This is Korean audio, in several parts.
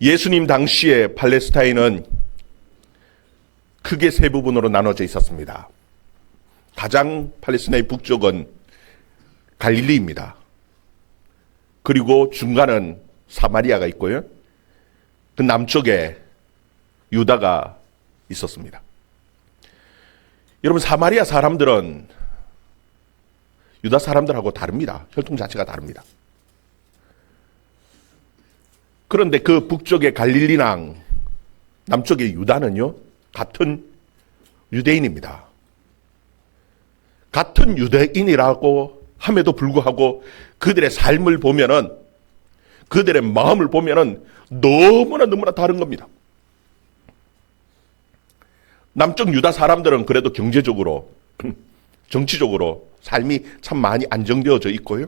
예수님 당시에 팔레스타인은 크게 세 부분으로 나눠져 있었습니다. 가장 팔레스타인의 북쪽은 갈릴리입니다. 그리고 중간은 사마리아가 있고요. 그 남쪽에 유다가 있었습니다. 여러분, 사마리아 사람들은 유다 사람들하고 다릅니다. 혈통 자체가 다릅니다. 그런데 그 북쪽의 갈릴리랑 남쪽의 유다는요, 같은 유대인입니다. 같은 유대인이라고 함에도 불구하고 그들의 삶을 보면은, 그들의 마음을 보면은 너무나 다른 겁니다. 남쪽 유다 사람들은 그래도 경제적으로, 정치적으로 삶이 참 많이 안정되어져 있고요.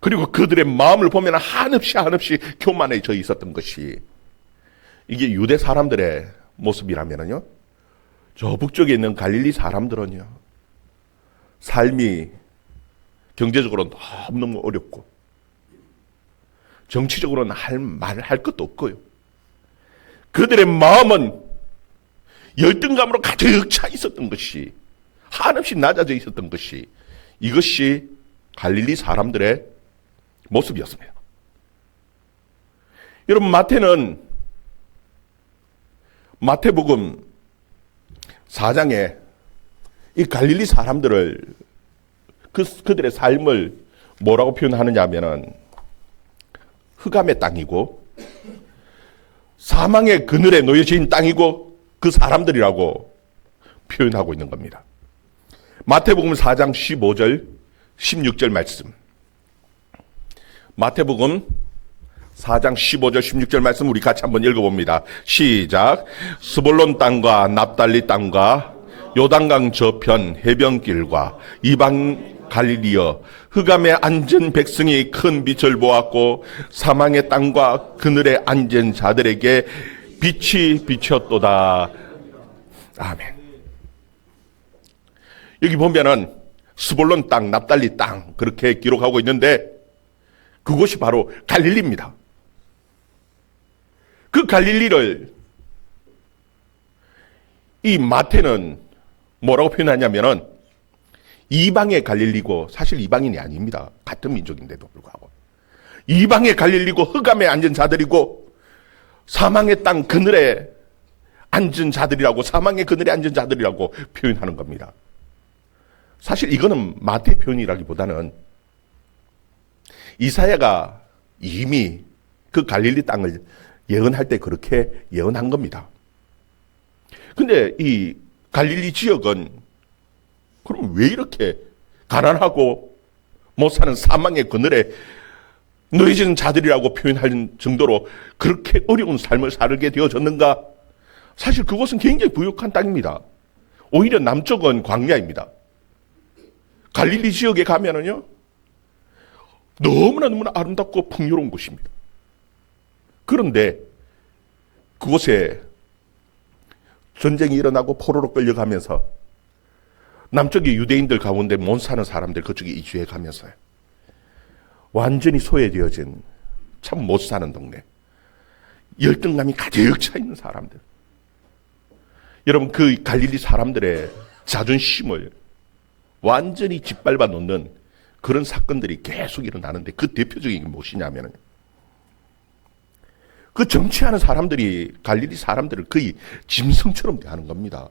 그리고 그들의 마음을 보면 한없이 교만해져 있었던 것이, 이게 유대 사람들의 모습이라면요, 저 북쪽에 있는 갈릴리 사람들은요, 삶이 경제적으로 너무너무 어렵고 정치적으로는 말을 할 것도 없고요. 그들의 마음은 열등감으로 가득 차 있었던 것이, 한없이 낮아져 있었던 것이, 이것이 갈릴리 사람들의 모습이었습니다. 여러분, 마태복음 4장에 이 갈릴리 사람들을, 그들의 삶을 뭐라고 표현하느냐 하면은 흑암의 땅이고 사망의 그늘에 놓여진 땅이고 그 사람들이라고 표현하고 있는 겁니다. 마태복음 4장 15절 16절 말씀, 마태복음 4장 15절 16절 말씀 우리 같이 한번 읽어봅니다. 시작. 스불론 땅과 납달리 땅과 요단강 저편 해변길과 이방 갈릴리여, 흑암에 앉은 백성이 큰 빛을 보았고 사망의 땅과 그늘에 앉은 자들에게 빛이 비쳤도다. 아멘. 여기 보면은 스불론 땅, 납달리 땅 그렇게 기록하고 있는데, 그곳이 바로 갈릴리입니다. 그 갈릴리를 이 마태는 뭐라고 표현하냐면은 이방의 갈릴리고, 사실 이방인이 아닙니다. 같은 민족인데도 불구하고 이방의 갈릴리고 흑암에 앉은 자들이고 사망의 땅 그늘에 앉은 자들이라고, 사망의 그늘에 앉은 자들이라고 표현하는 겁니다. 사실 이거는 마태 표현이라기보다는 이사야가 이미 그 갈릴리 땅을 예언할 때 그렇게 예언한 겁니다. 근데 이 갈릴리 지역은 그럼 왜 이렇게 가난하고 못 사는 사망의 그늘에 놓여진 자들이라고 표현할 정도로 그렇게 어려운 삶을 살게 되어졌는가? 사실 그곳은 굉장히 부유한 땅입니다. 오히려 남쪽은 광야입니다. 갈릴리 지역에 가면은요, 너무나 아름답고 풍요로운 곳입니다. 그런데 그곳에 전쟁이 일어나고 포로로 끌려가면서 남쪽의 유대인들 가운데 못 사는 사람들 그쪽에 이주해 가면서요, 완전히 소외되어진 참 못 사는 동네, 열등감이 가득 차 있는 사람들. 여러분, 그 갈릴리 사람들의 자존심을 완전히 짓밟아 놓는 그런 사건들이 계속 일어나는데, 그 대표적인 게 무엇이냐면, 그 정치하는 사람들이 갈릴리 사람들을 거의 짐승처럼 대하는 겁니다.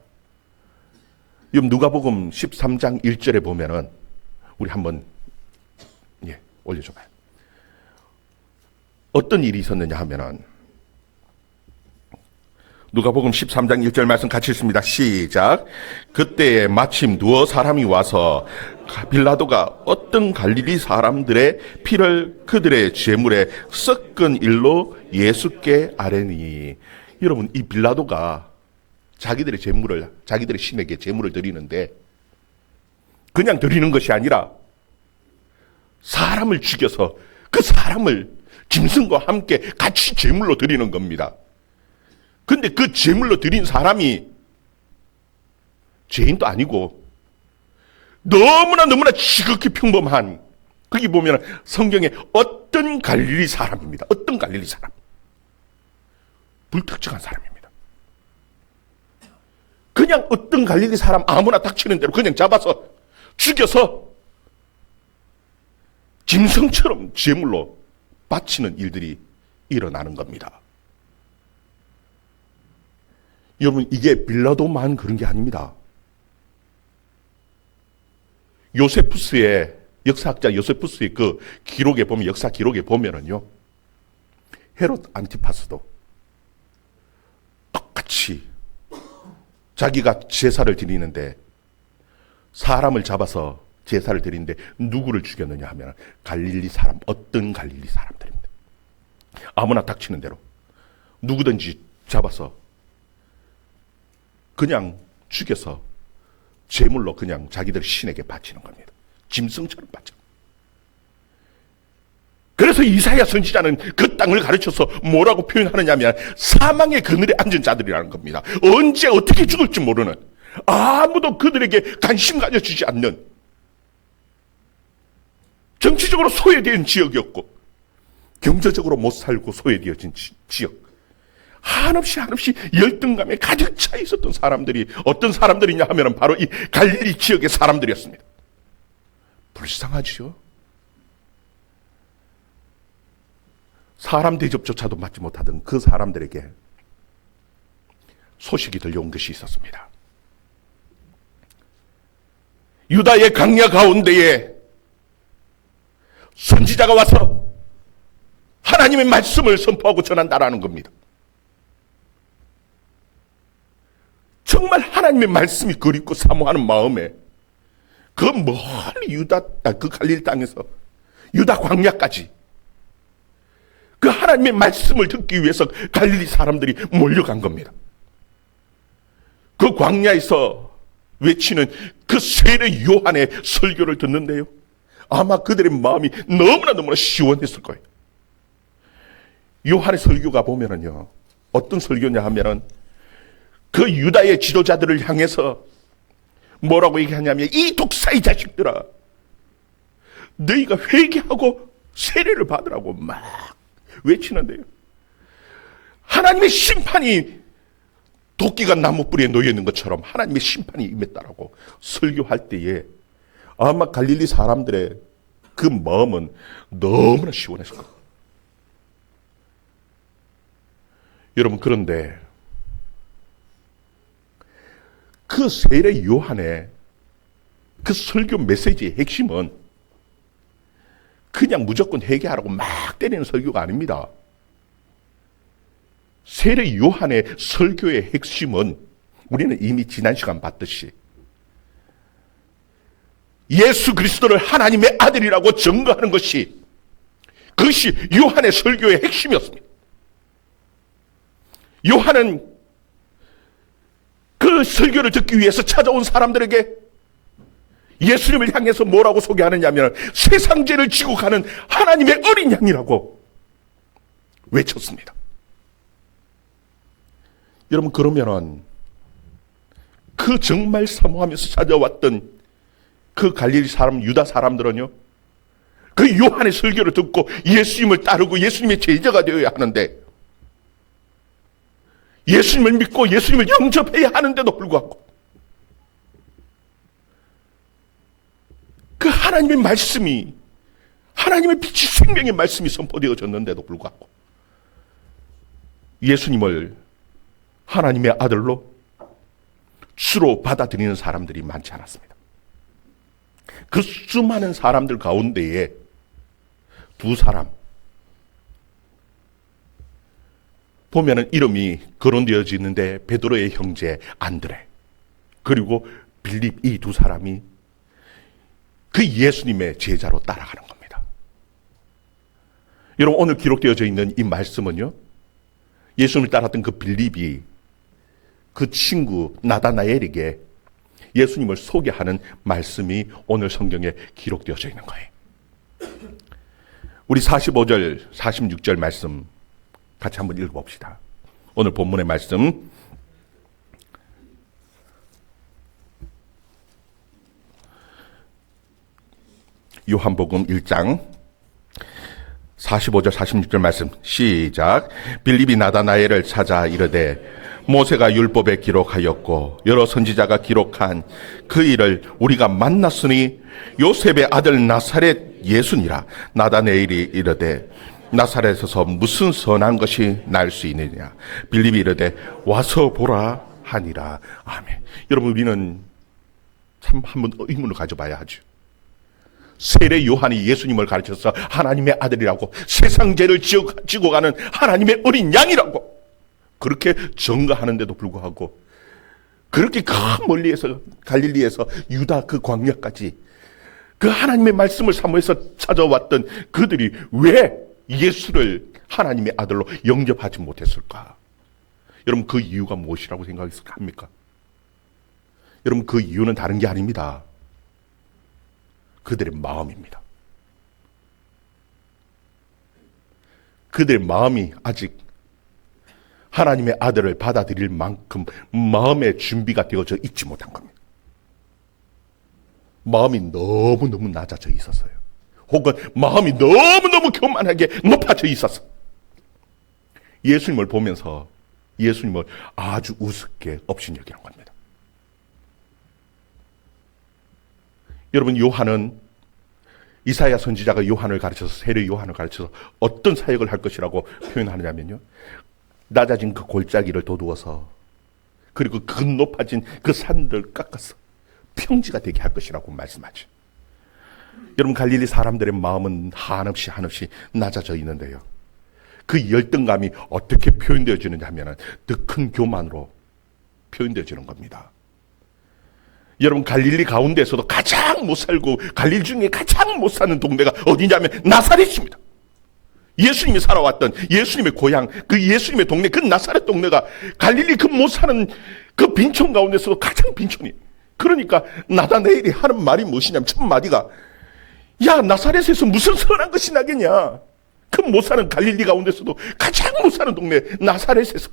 누가복음 13장 1절에 보면은, 우리 한번 올려줘봐요. 어떤 일이 있었느냐 하면은, 누가복음 13장 1절 말씀 같이 읽습니다. 시작. 그때에 마침 두어 사람이 와서 빌라도가 어떤 갈릴리 사람들의 피를 그들의 제물에 섞은 일로 예수께 아뢰니. 여러분, 이 빌라도가 자기들의 신에게 제물을 드리는데, 그냥 드리는 것이 아니라 사람을 죽여서 그 사람을 짐승과 함께 같이 제물로 드리는 겁니다. 근데 그 제물로 드린 사람이 죄인도 아니고 너무나 지극히 평범한, 거기 보면 성경에 어떤 갈릴리 사람입니다. 어떤 갈릴리 사람. 불특정한 사람입니다. 그냥 어떤 갈릴리 사람 아무나 닥치는 대로 그냥 잡아서 죽여서 짐승처럼 제물로 바치는 일들이 일어나는 겁니다. 여러분, 이게 빌라도만 그런 게 아닙니다. 요세푸스의 역사학자 요세푸스의 그 기록에 보면, 역사 기록에 보면은요, 헤롯 안티파스도 똑같이 자기가 제사를 드리는데, 사람을 잡아서 제사를 드리는데 누구를 죽였느냐 하면 갈릴리 사람, 어떤 갈릴리 사람들입니다. 아무나 닥치는 대로 누구든지 잡아서 그냥 죽여서 제물로 그냥 자기들 신에게 바치는 겁니다. 짐승처럼 바쳐. 그래서 이사야 선지자는 그 땅을 가르쳐서 뭐라고 표현하느냐면 사망의 그늘에 앉은 자들이라는 겁니다. 언제 어떻게 죽을지 모르는, 아무도 그들에게 관심 가져주지 않는, 정치적으로 소외된 지역이었고 경제적으로 못 살고 소외되어진 지역, 한없이 열등감에 가득 차 있었던 사람들이 어떤 사람들이냐 하면 바로 이 갈릴리 지역의 사람들이었습니다. 불쌍하지요. 사람 대접조차도 받지 못하던 그 사람들에게 소식이 들려온 것이 있었습니다. 유다의 광야 가운데에 선지자가 와서 하나님의 말씀을 선포하고 전한다라는 겁니다. 정말 하나님의 말씀이 그립고 사모하는 마음에 그 멀리 그 갈릴리 땅에서 유다 광야까지 그 하나님의 말씀을 듣기 위해서 갈릴리 사람들이 몰려간 겁니다. 그 광야에서 외치는 그 세례 요한의 설교를 듣는데요, 아마 그들의 마음이 너무나 시원했을 거예요. 요한의 설교가 보면은요, 어떤 설교냐 하면은 그 유다의 지도자들을 향해서 뭐라고 얘기하냐면, 이 독사의 자식들아, 너희가 회개하고 세례를 받으라고 막 외치는데요, 하나님의 심판이 도끼가 나무 뿌리에 놓여 있는 것처럼 하나님의 심판이 임했다라고 설교할 때에 아마 갈릴리 사람들의 그 마음은 너무나 시원했을 거예요. 여러분, 그런데 그 세례 요한의 그 설교 메시지의 핵심은 그냥 무조건 회개하라고 막 때리는 설교가 아닙니다. 세례 요한의 설교의 핵심은 우리는 이미 지난 시간 봤듯이 예수 그리스도를 하나님의 아들이라고 증거하는 것이, 그것이 요한의 설교의 핵심이었습니다. 요한은 그 설교를 듣기 위해서 찾아온 사람들에게 예수님을 향해서 뭐라고 소개하느냐면 세상 죄를 지고 가는 하나님의 어린 양이라고 외쳤습니다. 여러분, 그러면은 그 정말 사모하면서 찾아왔던 그 갈릴리 사람, 유다 사람들은요, 그 요한의 설교를 듣고 예수님을 따르고 예수님의 제자가 되어야 하는데, 예수님을 믿고 예수님을 영접해야 하는데도 불구하고 그 하나님의 말씀이, 하나님의 빛이 생명의 말씀이 선포되어졌는데도 불구하고 예수님을 하나님의 아들로 주로 받아들이는 사람들이 많지 않았습니다. 그 수많은 사람들 가운데에 두 사람 보면은 이름이 거론되어져 있는데, 베드로의 형제 안드레 그리고 빌립, 이 두 사람이 그 예수님의 제자로 따라가는 겁니다. 여러분, 오늘 기록되어져 있는 이 말씀은요, 예수님을 따랐던 그 빌립이 그 친구 나다나엘에게 예수님을 소개하는 말씀이 오늘 성경에 기록되어져 있는 거예요. 우리 45절, 46절 말씀 같이 한번 읽어봅시다. 오늘 본문의 말씀, 요한복음 1장 45절 46절 말씀 시작. 빌립이 나다나엘을 찾아 이르되 모세가 율법에 기록하였고 여러 선지자가 기록한 그 일을 우리가 만났으니 요셉의 아들 나사렛 예수니라. 나다나엘이 이르되 나사렛에서 무슨 선한 것이 날 수 있느냐. 빌립이 이르되 와서 보라 하니라. 아멘. 여러분, 우리는 참 한번 의문을 가져봐야 하죠. 세례 요한이 예수님을 가르쳐서 하나님의 아들이라고, 세상 죄를 지고 가는 하나님의 어린 양이라고 그렇게 전가하는데도 불구하고, 그렇게 그 멀리에서 갈릴리에서 유다 그 광야까지 그 하나님의 말씀을 사모해서 찾아왔던 그들이 왜 예수를 하나님의 아들로 영접하지 못했을까? 여러분, 그 이유가 무엇이라고 생각합니까? 여러분, 그 이유는 다른 게 아닙니다. 그들의 마음입니다. 그들의 마음이 아직 하나님의 아들을 받아들일 만큼 마음의 준비가 되어져 있지 못한 겁니다. 마음이 너무너무 낮아져 있었어요. 혹은 마음이 너무너무 교만하게 높아져 있었어. 예수님을 보면서 예수님을 아주 우습게 업신여기는 겁니다. 여러분, 요한은, 이사야 선지자가 요한을 가르쳐서, 세례 요한을 가르쳐서 어떤 사역을 할 것이라고 표현하느냐면요, 낮아진 그 골짜기를 도두어서, 그리고 그 높아진 그 산들을 깎아서 평지가 되게 할 것이라고 말씀하죠. 여러분, 갈릴리 사람들의 마음은 한없이 낮아져 있는데요, 그 열등감이 어떻게 표현되어지느냐 하면 더 큰 교만으로 표현되어지는 겁니다. 여러분, 갈릴리 가운데서도 가장 못 살고 갈릴리 중에 가장 못 사는 동네가 어디냐면 나사렛입니다. 예수님이 살아왔던 예수님의 고향, 그 예수님의 동네, 그 나사렛 동네가 갈릴리 그 못 사는 그 빈촌 가운데서도 가장 빈촌이. 그러니까 나다나엘이 하는 말이 무엇이냐면, 첫 마디가, 야, 나사렛에서 무슨 선한 것이 나겠냐. 그 못 사는 갈릴리 가운데서도 가장 못 사는 동네 나사렛에서.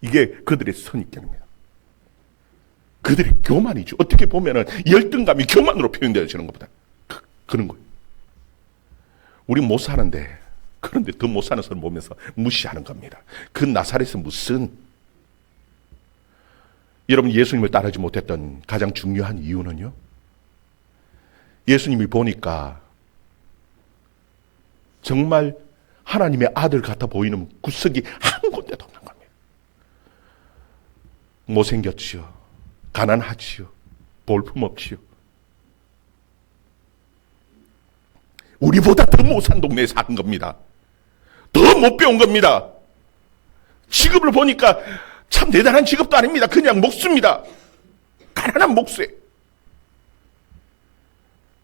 이게 그들의 선입견입니다. 그들의 교만이죠. 어떻게 보면은 열등감이 교만으로 표현되어지는 것보다 그런 거예요. 우리 못 사는데, 그런데 더 못 사는 사람 보면서 무시하는 겁니다. 그 나사렛은 무슨, 여러분, 예수님을 따르지 못했던 가장 중요한 이유는요, 예수님이 보니까 정말 하나님의 아들 같아 보이는 구석이 한 군데도 없는 겁니다. 못생겼지요, 가난하지요, 볼품없지요, 우리보다 더 못 산 동네에 사는 겁니다. 더 못 배운 겁니다. 직업을 보니까 참 대단한 직업도 아닙니다. 그냥 목수입니다. 가난한 목수에.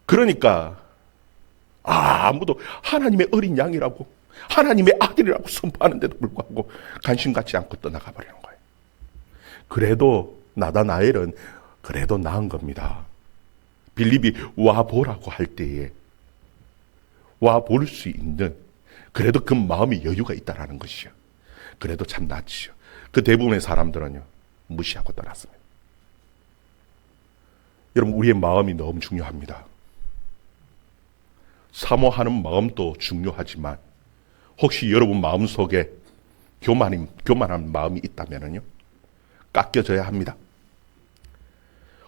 그러니까 아무도 하나님의 어린 양이라고, 하나님의 아들이라고 선포하는데도 불구하고 관심 갖지 않고 떠나가 버리는 거예요. 그래도 나다나엘은 그래도 나은 겁니다. 빌립이 와보라고 할 때에 와볼 수 있는, 그래도 그 마음이 여유가 있다라는 것이요, 그래도 참 낫지요. 그 대부분의 사람들은요, 무시하고 떠났습니다. 여러분, 우리의 마음이 너무 중요합니다. 사모하는 마음도 중요하지만, 혹시 여러분 마음속에 교만한 마음이 있다면요, 깎여져야 합니다.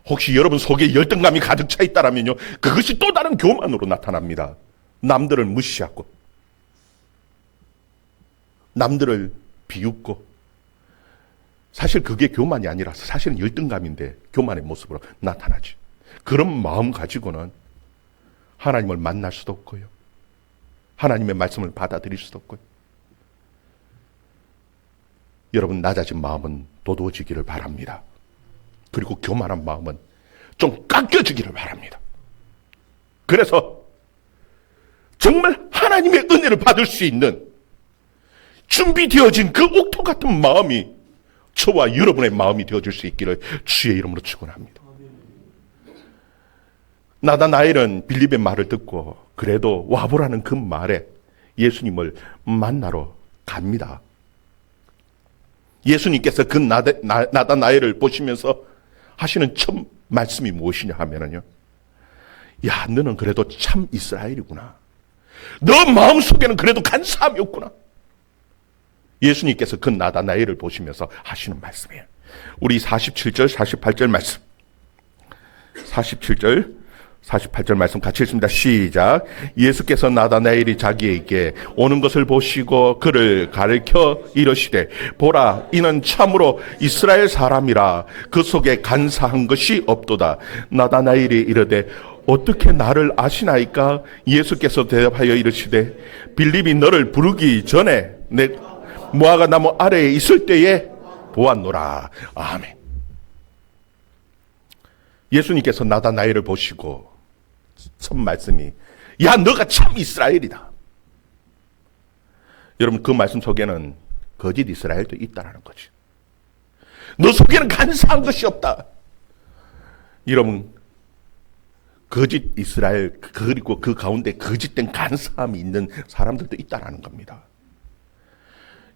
혹시 여러분 속에 열등감이 가득 차 있다면요, 그것이 또 다른 교만으로 나타납니다. 남들을 무시하고, 남들을 비웃고, 사실 그게 교만이 아니라 사실은 열등감인데 교만의 모습으로 나타나지. 그런 마음 가지고는 하나님을 만날 수도 없고요, 하나님의 말씀을 받아들일 수도 없고요. 여러분, 낮아진 마음은 도도해지기를 바랍니다. 그리고 교만한 마음은 좀 깎여지기를 바랍니다. 그래서 정말 하나님의 은혜를 받을 수 있는 준비되어진 그 옥토 같은 마음이 저와 여러분의 마음이 되어줄 수 있기를 주의 이름으로 축원합니다. 나다나엘은 빌립의 말을 듣고 그래도 와보라는 그 말에 예수님을 만나러 갑니다. 예수님께서 그 나다나엘을 보시면서 하시는 첫 말씀이 무엇이냐 하면요, 야, 너는 그래도 참 이스라엘이구나. 너 마음속에는 그래도 간사함이 없구나. 예수님께서 그 나다나엘을 보시면서 하시는 말씀이에요. 우리 47절, 48절 말씀. 47절, 48절 말씀 같이 읽습니다. 시작. 예수께서 나다나엘이 자기에게 오는 것을 보시고 그를 가르쳐 이르시되 보라 이는 참으로 이스라엘 사람이라 그 속에 간사한 것이 없도다. 나다나엘이 이르되 어떻게 나를 아시나이까? 예수께서 대답하여 이르시되 빌립이 너를 부르기 전에 내 무화과 나무 아래에 있을 때에 보았노라. 아멘. 예수님께서 나다나엘을 보시고 첫 말씀이 야 너가 참 이스라엘이다. 여러분 그 말씀 속에는 거짓 이스라엘도 있다라는 거지. 너 속에는 간사한 것이 없다. 여러분 거짓 이스라엘 그리고 그 가운데 거짓된 간사함이 있는 사람들도 있다라는 겁니다.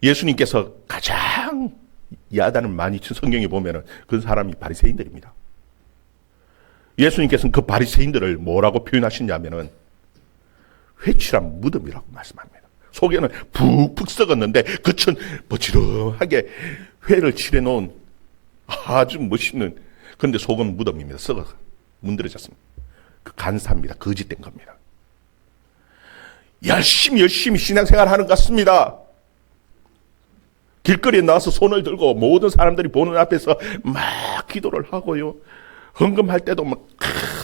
예수님께서 가장 야단을 많이 친 성경에 보면은 그 사람이 바리새인들입니다. 예수님께서는 그 바리새인들을 뭐라고 표현하시냐면은 회칠한 무덤이라고 말씀합니다. 속에는 푹푹 썩었는데 겉은 버지런하게 회를 칠해놓은 아주 멋있는, 그런데 속은 무덤입니다. 썩어 문드러졌습니다. 그 간사합니다. 거짓된 겁니다. 열심히 신앙생활 하는 것 같습니다. 길거리에 나와서 손을 들고 모든 사람들이 보는 앞에서 막 기도를 하고요. 헌금할 때도 막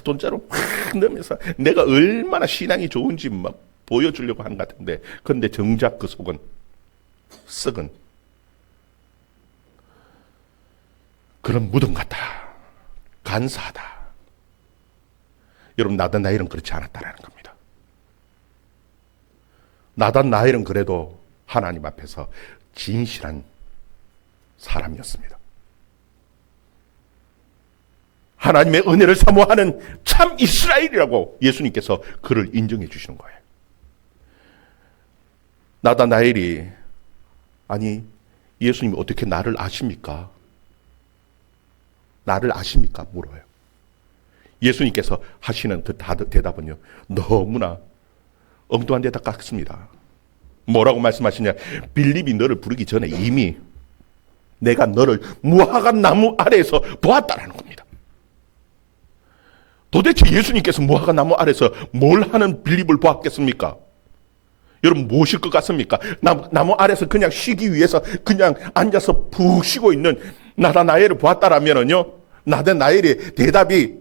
돈자루 막 넣으면서 내가 얼마나 신앙이 좋은지 막 보여주려고 하는 것 같은데, 그런데 정작 그 속은 썩은 그런 무덤 같다. 간사하다. 여러분 나다나엘은 그렇지 않았다라는 겁니다. 나다나엘은 그래도 하나님 앞에서 진실한 사람이었습니다. 하나님의 은혜를 사모하는 참 이스라엘이라고 예수님께서 그를 인정해 주시는 거예요. 나다나엘이 아니 예수님이 어떻게 나를 아십니까? 나를 아십니까? 물어요. 예수님께서 하시는 그 대답은요 너무나 엉뚱한 대답 같습니다. 뭐라고 말씀하시냐? 빌립이 너를 부르기 전에 이미 내가 너를 무화과 나무 아래에서 보았다라는 겁니다. 도대체 예수님께서 무화과 나무 아래에서 뭘 하는 빌립을 보았겠습니까? 여러분 무엇일 것 같습니까? 나무 아래에서 그냥 쉬기 위해서 그냥 앉아서 푹 쉬고 있는 나다나엘을 보았다라면요, 나다나엘의 대답이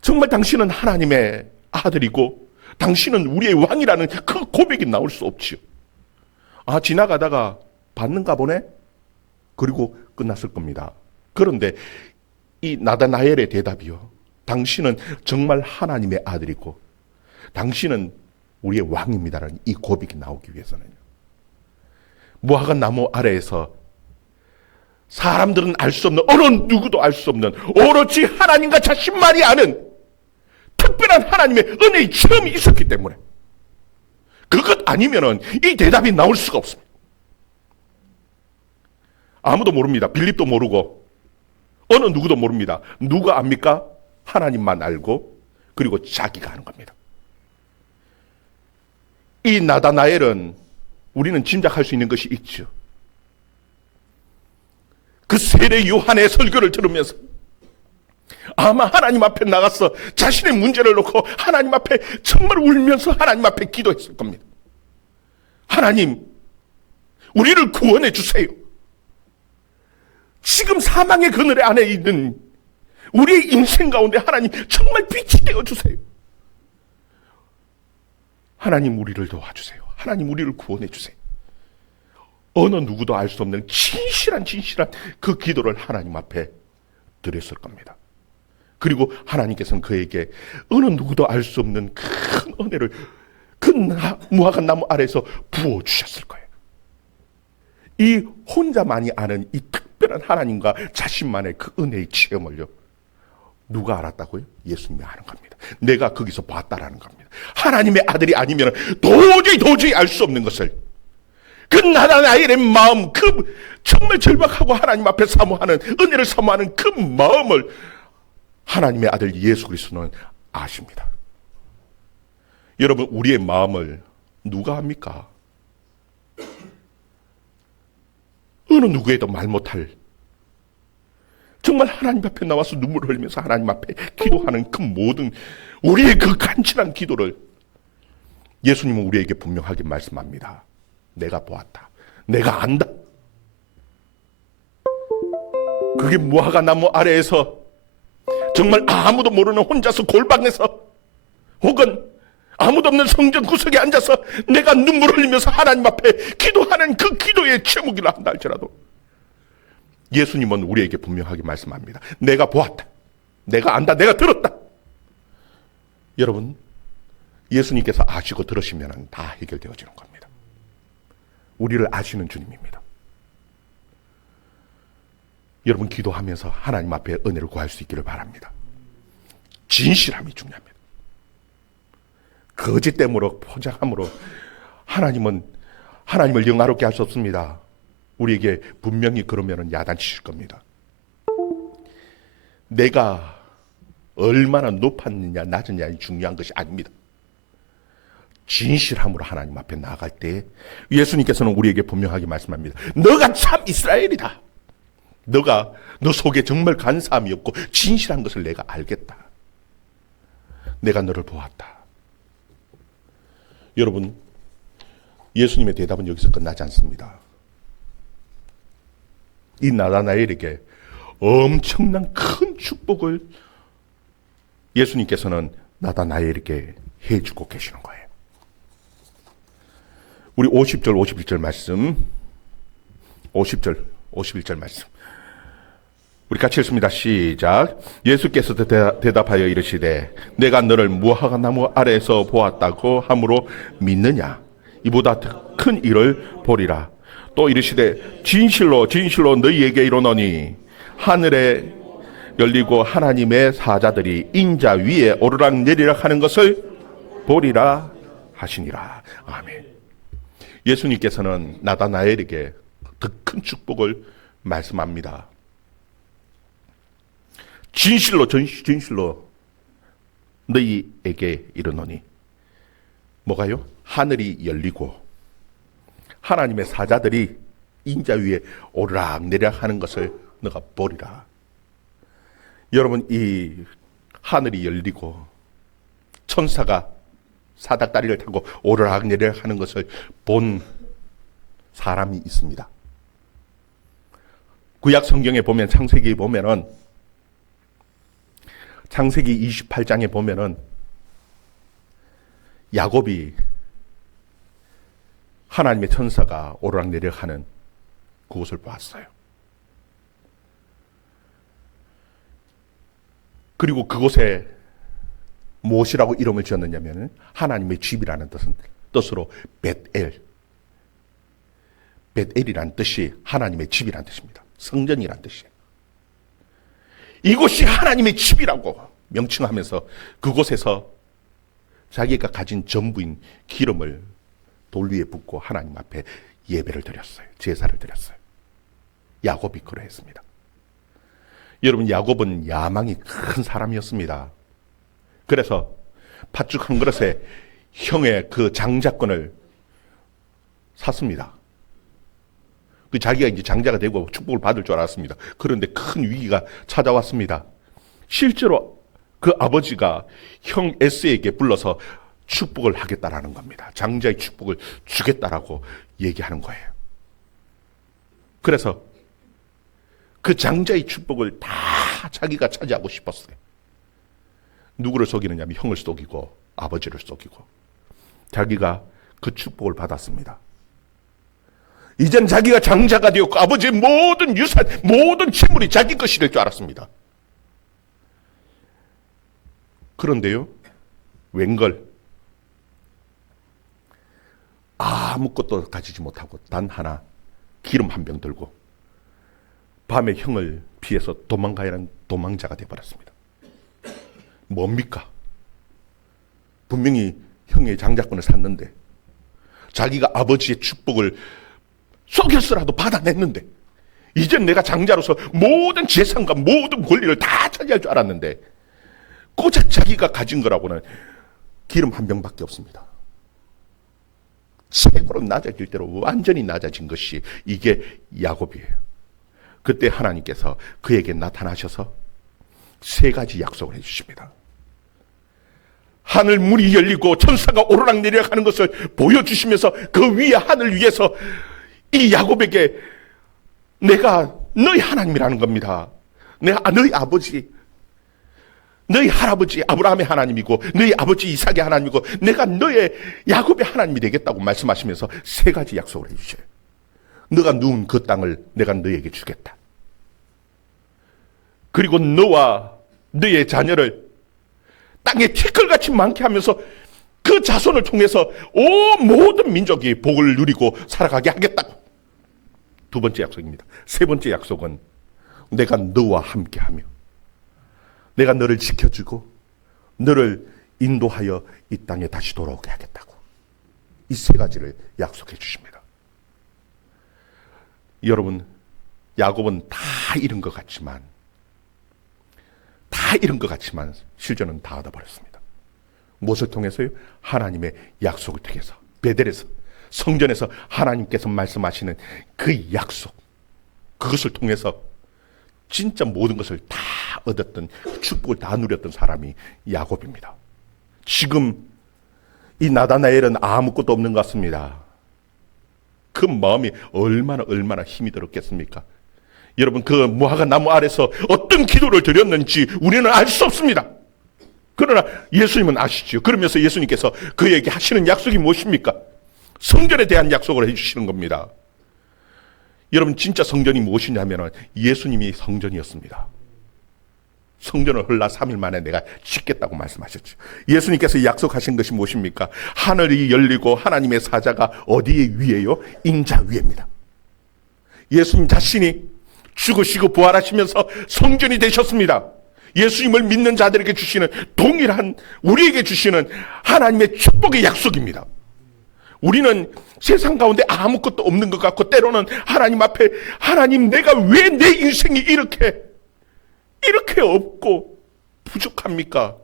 정말 당신은 하나님의 아들이고 당신은 우리의 왕이라는 그 고백이 나올 수 없지요. 아, 지나가다가 봤는가 보네? 그리고 끝났을 겁니다. 그런데 이 나다나엘의 대답이요, 당신은 정말 하나님의 아들이고 당신은 우리의 왕입니다라는 이 고백이 나오기 위해서는요, 무화과 나무 아래에서 사람들은 알 수 없는, 어느 누구도 알 수 없는 오로지 하나님과 자신만이 아는 특별한 하나님의 은혜의 체험이 있었기 때문에, 그것 아니면은 이 대답이 나올 수가 없습니다. 아무도 모릅니다. 빌립도 모르고 어느 누구도 모릅니다. 누가 압니까? 하나님만 알고 그리고 자기가 하는 겁니다. 이 나다나엘은 우리는 짐작할 수 있는 것이 있죠. 그 세례 요한의 설교를 들으면서 아마 하나님 앞에 나가서 자신의 문제를 놓고 하나님 앞에 정말 울면서 하나님 앞에 기도했을 겁니다. 하나님, 우리를 구원해 주세요. 지금 사망의 그늘 안에 있는 우리의 인생 가운데 하나님 정말 빛이 되어 주세요. 하나님 우리를 도와주세요. 하나님 우리를 구원해 주세요. 어느 누구도 알 수 없는 진실한 그 기도를 하나님 앞에 드렸을 겁니다. 그리고 하나님께서는 그에게 어느 누구도 알 수 없는 큰 은혜를 그 무화과 나무 아래에서 부어주셨을 거예요. 이 혼자만이 아는 이 특별한 하나님과 자신만의 그 은혜의 체험을요, 누가 알았다고요? 예수님이 아는 겁니다. 내가 거기서 봤다라는 겁니다. 하나님의 아들이 아니면 도저히 알 수 없는 것을, 그 나다나엘의 마음, 그 정말 절박하고 하나님 앞에 사모하는, 은혜를 사모하는 그 마음을 하나님의 아들 예수 그리스도는 아십니다. 여러분, 우리의 마음을 누가 합니까? 어느 누구에도 말 못할, 정말 하나님 앞에 나와서 눈물을 흘리면서 하나님 앞에 기도하는 그 모든 우리의 그 간절한 기도를 예수님은 우리에게 분명하게 말씀합니다. 내가 보았다. 내가 안다. 그게 무화과 나무 아래에서 정말 아무도 모르는 혼자서 골방에서 혹은 아무도 없는 성전 구석에 앉아서 내가 눈물을 흘리면서 하나님 앞에 기도하는 그 기도의 제목이라 한다 할지라도 예수님은 우리에게 분명하게 말씀합니다. 내가 보았다. 내가 안다. 내가 들었다. 여러분, 예수님께서 아시고 들으시면 다 해결되어지는 겁니다. 우리를 아시는 주님입니다. 여러분, 기도하면서 하나님 앞에 은혜를 구할 수 있기를 바랍니다. 진실함이 중요합니다. 거짓됨으로 포장함으로 하나님을 영화롭게 할 수 없습니다. 우리에게 분명히 그러면 야단치실 겁니다. 내가 얼마나 높았느냐 낮았느냐 중요한 것이 아닙니다. 진실함으로 하나님 앞에 나아갈 때 예수님께서는 우리에게 분명하게 말씀합니다. 너가 참 이스라엘이다. 너 속에 정말 간사함이 없고 진실한 것을 내가 알겠다. 내가 너를 보았다. 여러분, 예수님의 대답은 여기서 끝나지 않습니다. 이 나다나엘에게 엄청난 큰 축복을 예수님께서는 나다나엘에게 해주고 계시는 거예요. 우리 50절, 51절 말씀, 50절, 51절 말씀. 우리 같이 읽습니다. 시작. 예수께서 대답하여 이르시되 내가 너를 무화과 나무 아래에서 보았다고 함으로 믿느냐? 이보다 더 큰 일을 보리라. 또 이르시되 진실로 진실로 너희에게 이르노니 하늘에 열리고 하나님의 사자들이 인자 위에 오르락 내리락 하는 것을 보리라 하시니라. 아멘. 예수님께서는 나다나엘에게 더 큰 축복을 말씀합니다. 진실로 진실로 너희에게 이르노니 뭐가요? 하늘이 열리고 하나님의 사자들이 인자 위에 오르락 내리락 하는 것을 너가 보리라. 여러분, 이 하늘이 열리고 천사가 사닥다리를 타고 오르락 내리락 하는 것을 본 사람이 있습니다. 구약 성경에 보면 창세기에 보면은 창세기 28장에 보면은 야곱이 하나님의 천사가 오르락내리락 하는 그곳을 보았어요. 그리고 그곳에 무엇이라고 이름을 지었느냐면 하나님의 집이라는 뜻으로 벳엘이라는 뜻이 하나님의 집이라는 뜻입니다. 성전이라는 뜻이에요. 이곳이 하나님의 집이라고 명칭하면서 그곳에서 자기가 가진 전부인 기름을 돌 위에 붓고 하나님 앞에 예배를 드렸어요. 제사를 드렸어요. 야곱이 그러했습니다. 여러분, 야곱은 야망이 큰 사람이었습니다. 그래서 팥죽 한 그릇에 형의 그 장자권을 샀습니다. 그 자기가 이제 장자가 되고 축복을 받을 줄 알았습니다. 그런데 큰 위기가 찾아왔습니다. 실제로 그 아버지가 형 에스에게 불러서 축복을 하겠다라는 겁니다. 장자의 축복을 주겠다라고 얘기하는 거예요. 그래서 그 장자의 축복을 다 자기가 차지하고 싶었어요. 누구를 속이느냐면 형을 속이고 아버지를 속이고 자기가 그 축복을 받았습니다. 이젠 자기가 장자가 되었고 아버지의 모든 유산, 모든 재물이 자기 것이 될 줄 알았습니다. 그런데요, 웬걸 아무것도 가지지 못하고 단 하나 기름 한 병 들고 밤에 형을 피해서 도망가야 하는 도망자가 되어버렸습니다. 뭡니까? 분명히 형의 장자권을 샀는데 자기가 아버지의 축복을 속여서라도 받아냈는데 이젠 내가 장자로서 모든 재산과 모든 권리를 다 차지할 줄 알았는데 고작 자기가 가진 거라고는 기름 한 병밖에 없습니다. 최고로 낮아질 대로 완전히 낮아진 것이 이게 야곱이에요. 그때 하나님께서 그에게 나타나셔서 세 가지 약속을 해주십니다. 하늘 문이 열리고 천사가 오르락내리락 하는 것을 보여주시면서 그 위에 하늘 위에서 이 야곱에게 내가 너희 하나님이라는 겁니다. 내가 너희 아버지, 너희 할아버지 아브라함의 하나님이고 너희 아버지 이삭의 하나님이고 내가 너의 야곱의 하나님이 되겠다고 말씀하시면서 세 가지 약속을 해주셔요. 너가 누운 그 땅을 내가 너에게 주겠다. 그리고 너와 너의 자녀를 땅에 티끌같이 많게 하면서 그 자손을 통해서 온 모든 민족이 복을 누리고 살아가게 하겠다고. 두 번째 약속입니다. 세 번째 약속은 내가 너와 함께하며 내가 너를 지켜주고 너를 인도하여 이 땅에 다시 돌아오게 하겠다고. 이 세 가지를 약속해 주십니다. 여러분, 야곱은 다 잃은 것 같지만 실제는 다 얻어버렸습니다. 무엇을 통해서요? 하나님의 약속을 통해서, 베델에서, 성전에서 하나님께서 말씀하시는 그 약속, 그것을 통해서 진짜 모든 것을 다 얻었던, 축복을 다 누렸던 사람이 야곱입니다. 지금 이 나다나엘은 아무것도 없는 것 같습니다. 그 마음이 얼마나 힘이 들었겠습니까? 여러분, 그 무화과 나무 아래서 어떤 기도를 드렸는지 우리는 알 수 없습니다. 그러나 예수님은 아시죠. 그러면서 예수님께서 그에게 하시는 약속이 무엇입니까? 성전에 대한 약속을 해주시는 겁니다. 여러분, 진짜 성전이 무엇이냐면 예수님이 성전이었습니다. 성전을 헐라 3일 만에 내가 짓겠다고 말씀하셨죠. 예수님께서 약속하신 것이 무엇입니까? 하늘이 열리고 하나님의 사자가 어디에 위에요? 인자 위에입니다. 예수님 자신이 죽으시고 부활하시면서 성전이 되셨습니다. 예수님을 믿는 자들에게 주시는 동일한, 우리에게 주시는 하나님의 축복의 약속입니다. 우리는 세상 가운데 아무것도 없는 것 같고 때로는 하나님 앞에, 하나님 내가 왜 내 인생이 이렇게 없고 부족합니까?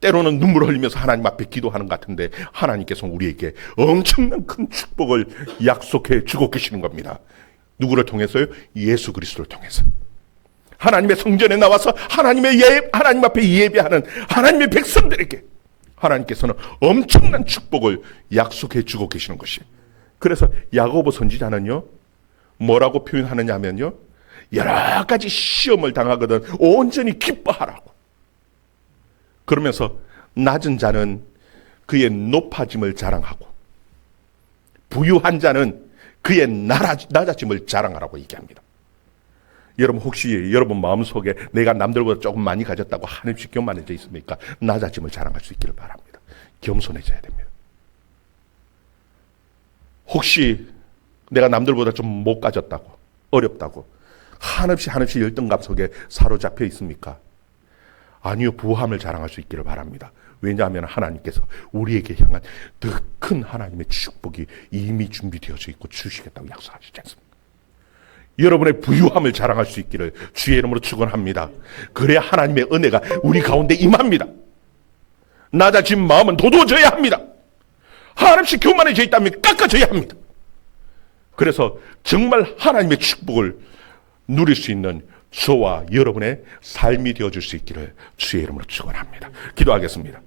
때로는 눈물을 흘리면서 하나님 앞에 기도하는 것 같은데 하나님께서 우리에게 엄청난 큰 축복을 약속해 주고 계시는 겁니다. 누구를 통해서요? 예수 그리스도를 통해서. 하나님의 성전에 나와서 하나님 앞에 예배하는 하나님의 백성들에게 하나님께서는 엄청난 축복을 약속해 주고 계시는 것이에요. 그래서 야고보 선지자는요, 뭐라고 표현하느냐 하면요, 여러 가지 시험을 당하거든 온전히 기뻐하라고. 그러면서 낮은 자는 그의 높아짐을 자랑하고 부유한 자는 그의 낮아짐을 자랑하라고 얘기합니다. 여러분, 혹시 여러분 마음속에 내가 남들보다 조금 많이 가졌다고 한없이 교만해져 있습니까? 낮아짐을 자랑할 수 있기를 바랍니다. 겸손해져야 됩니다. 혹시 내가 남들보다 좀 못 가졌다고, 어렵다고 한없이 열등감 속에 사로잡혀 있습니까? 아니요, 부함을 자랑할 수 있기를 바랍니다. 왜냐하면 하나님께서 우리에게 향한 더 큰 하나님의 축복이 이미 준비되어져 있고 주시겠다고 약속하시지 않습니까? 여러분의 부유함을 자랑할 수 있기를 주의 이름으로 축원합니다. 그래야 하나님의 은혜가 우리 가운데 임합니다. 낮아진 마음은 도도져야 합니다. 한없이 교만해져 있다면 깎아져야 합니다. 그래서 정말 하나님의 축복을 누릴 수 있는 저와 여러분의 삶이 되어줄 수 있기를 주의 이름으로 축원합니다. 기도하겠습니다.